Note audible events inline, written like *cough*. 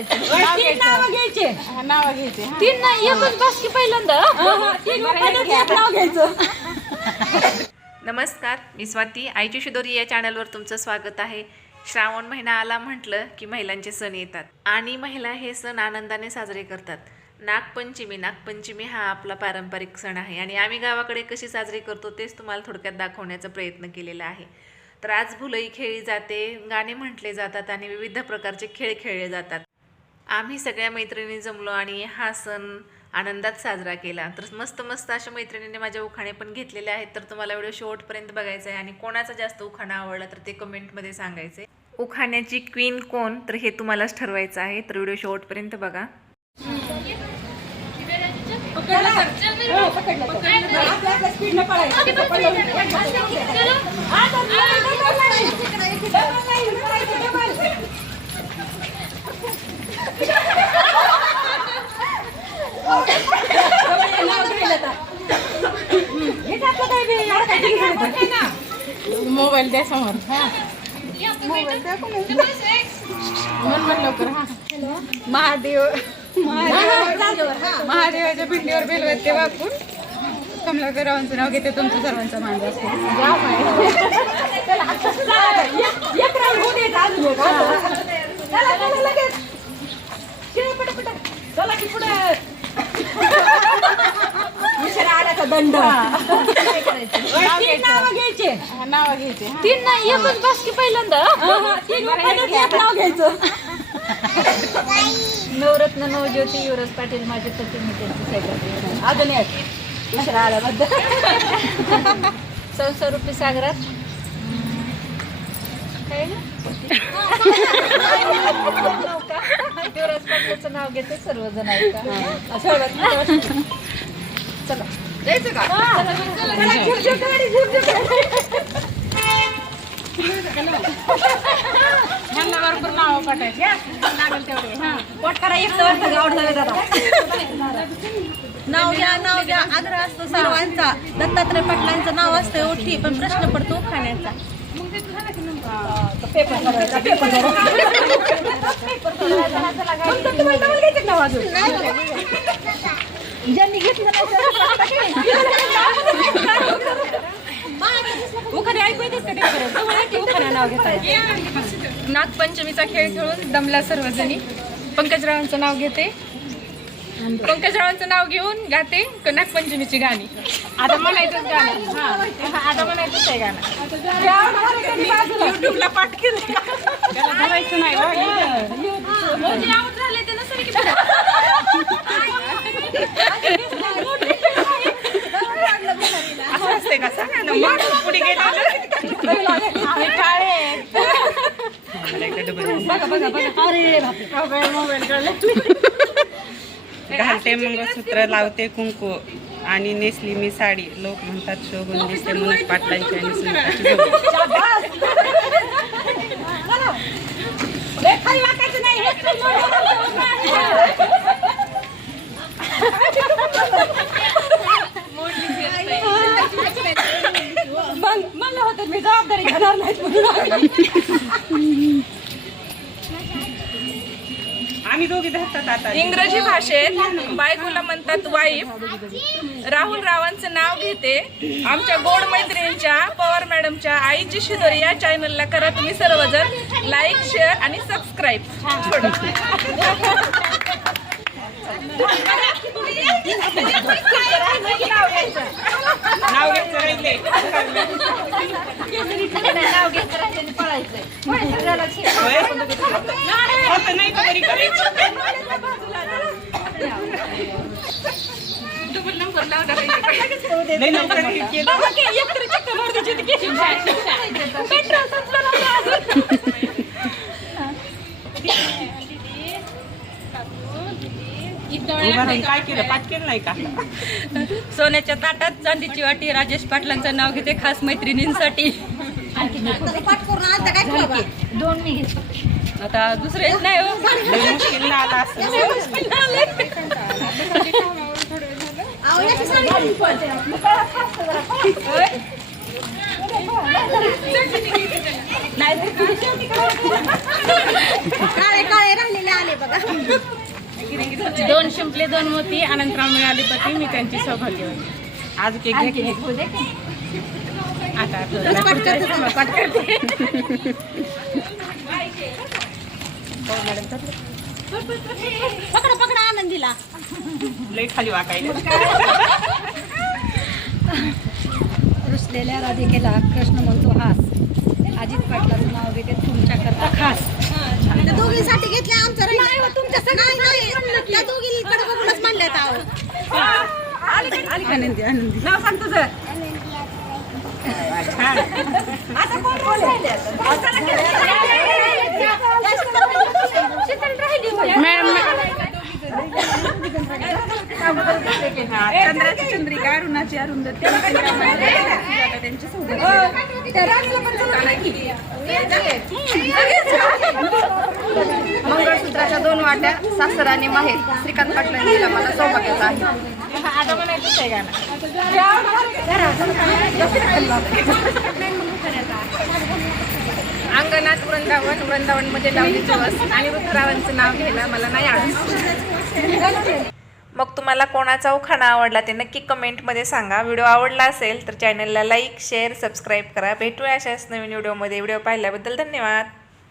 *laughs* तीन नावं घ्यायचे. नावं घ्यायचे. तीन नाही एकच बास की पहिल्यांदा तीन रुपयाचं एक नाव घ्यायचं. नमस्कार मी स्वाती. आईची शिदोरी या चॅनलवर तुमचं स्वागत आहे. श्रावण महिना आला म्हटलं की महिलांचे सण येतात. आणि महिला हे सण आनंदाने साजरे करतात. नागपंचमी नागपंचमी हा आपला पारंपरिक सण आहे. आणि आम्ही गावाकडे कशी साजरी करतो तेच तुम्हाला थोडक्यात दाखवण्याचा प्रयत्न केलेला आहे. तर आज भुलई खेळली जाते गाणे म्हटले जातात आणि विविध प्रकारचे खेळ खेळले जातात. आम्ही सगळ्या मैत्रिणी जमलो आणि हा सण आनंदात साजरा केला. तर मस्त मस्त अशा मैत्रिणीने माझ्या उखाणे पण घेतलेले आहेत. तर तुम्हाला व्हिडिओ शेवटपर्यंत बघायचा आहे आणि कोणाचा जास्त उखाणा आवडला तर ते कमेंटमध्ये सांगायचे. उखाण्याची क्वीन कोण? तर हे तुम्हालाच ठरवायचं आहे. तर व्हिडिओ शेवटपर्यंत बघा आपल्या आपल्या स्पीडनं पळायचं पळलं. हा, तर डबल नाही. डबल नाही, पळायचं, डबल. डबल हे नाव घेईल आता. हे टाकलं काय बे? यार काय ठीक आहे. मोबाईल द्या समोर हा. मोबाईल द्या लवकर हा. महादेव महादेव महादेवाच्या पिंडीवर बेलवत्ते वाकून कमलाकररावांचं नाव घेते तुमचं सर्वांचं मान असतो. चला, की पुढं. दंड? तीन नावं घ्यायचे. नावं घ्यायचे तीन नाही एकच बास की पहिल्यांदा तीन नाव घ्यायचं. नवरत्न नवज्योती युवराज पाटील माझे सेक्रेटरी अजून एक. उशिरा आल्याबद्दल संसार रुपी सागरात? युवराज पाटलाचं नाव घेते सर्वजण ऐका. चला. *laughs* का. ह्यांना नावं पाठायची. लागेल तेवढे हा पोट करा एक तर वाजता गावड झाले दादा नाव घ्या नाव घ्या आग्रह असतो सर्वांचा दत्तात्रय पाटलांचं नाव असतं ओठी पण प्रश्न पडतो खाण्याचा पेपर पेपर ज्यांनी घेतलं नाही नागपंचमीचा खेळ खेळून दमला सर्वजणी. पंकजरावांचं नाव घेते. पंकजरावांचं नाव घेऊन गाते नागपंचमीची गाणी. आता म्हणायचंच गाणं. हा आता म्हणायचंच आहे गाणं. युट्यूबला पाठ केलं नाही असं असते का सांगा ना मग पुढे गेलं आम्ही काळे मोबाईल घालते मंगळसूत्र लावते कुंकू आणि नेसली मी साडी. लोक म्हणतात शोभून दिसते म्हणून पाटलांची आणि मग मला होतं मी जबाबदारी घेणार नाही आम्ही दोघी धरतात आता. इंग्रजी भाषेत बायकोला म्हणतात वाईफ राहुल रावांचं नाव घेते. आमच्या गोड मैत्रिणींच्या पवार मॅडमच्या आईची शिदोरी या चॅनलला करा तुम्ही सर्वजण. लाईक शेअर आणि सबस्क्राईब नाव घ्यायचं राहिले. नाही डबल नंबर लावला काय केलं? पाठ केलं नाही का? सोन्याच्या ताटात चांदीची वाटी राजेश पाटलांचं नाव घेते खास मैत्रिणींसाठी. दोन मी घेतो. आता दुसरे नाही हो. मुश्किल ना आला. असं काळे काळे राहिलेले आले दोन शिंपले दोन मोती अनंतराव मिळाली पती मी त्यांची सौभाग्यवती आज केक आता पकडा पकडा. आनंदीला. लई खाली वाकायला रुसलेल्या राधिकेला कृष्ण म्हणतो हास. अजित पाटलाचं नाव घेते तुमच्याकरता खास. दोघींसाठी घेतले आमचं नाही हो, दोघींकडे बघूनच म्हणल्यात आहो. आनंदी? आनंदी. नाव सांग तुझं. चंद्राची चंद्रिका अरुणाची अरुंधती. त्यांची मंगळसूत्राच्या दोन वाट्या सासर आणि माहेर श्रीकांत पाटलांनी दिला. मला सौभाग्याचा आहे. अंगणात वृंदावन वृंदावनमध्ये लावली दिवस आणि ऋतुरावांचं नाव घ्यायला मला नाही आलं मग तुम्हाला कोणाचा उखाणा आवडला ते नक्की कमेंटमध्ये सांगा. व्हिडिओ आवडला असेल तर चॅनलला लाईक शेअर सबस्क्राईब करा. भेटूया अशाच नवीन व्हिडिओमध्ये. व्हिडिओ पाहिल्याबद्दल धन्यवाद.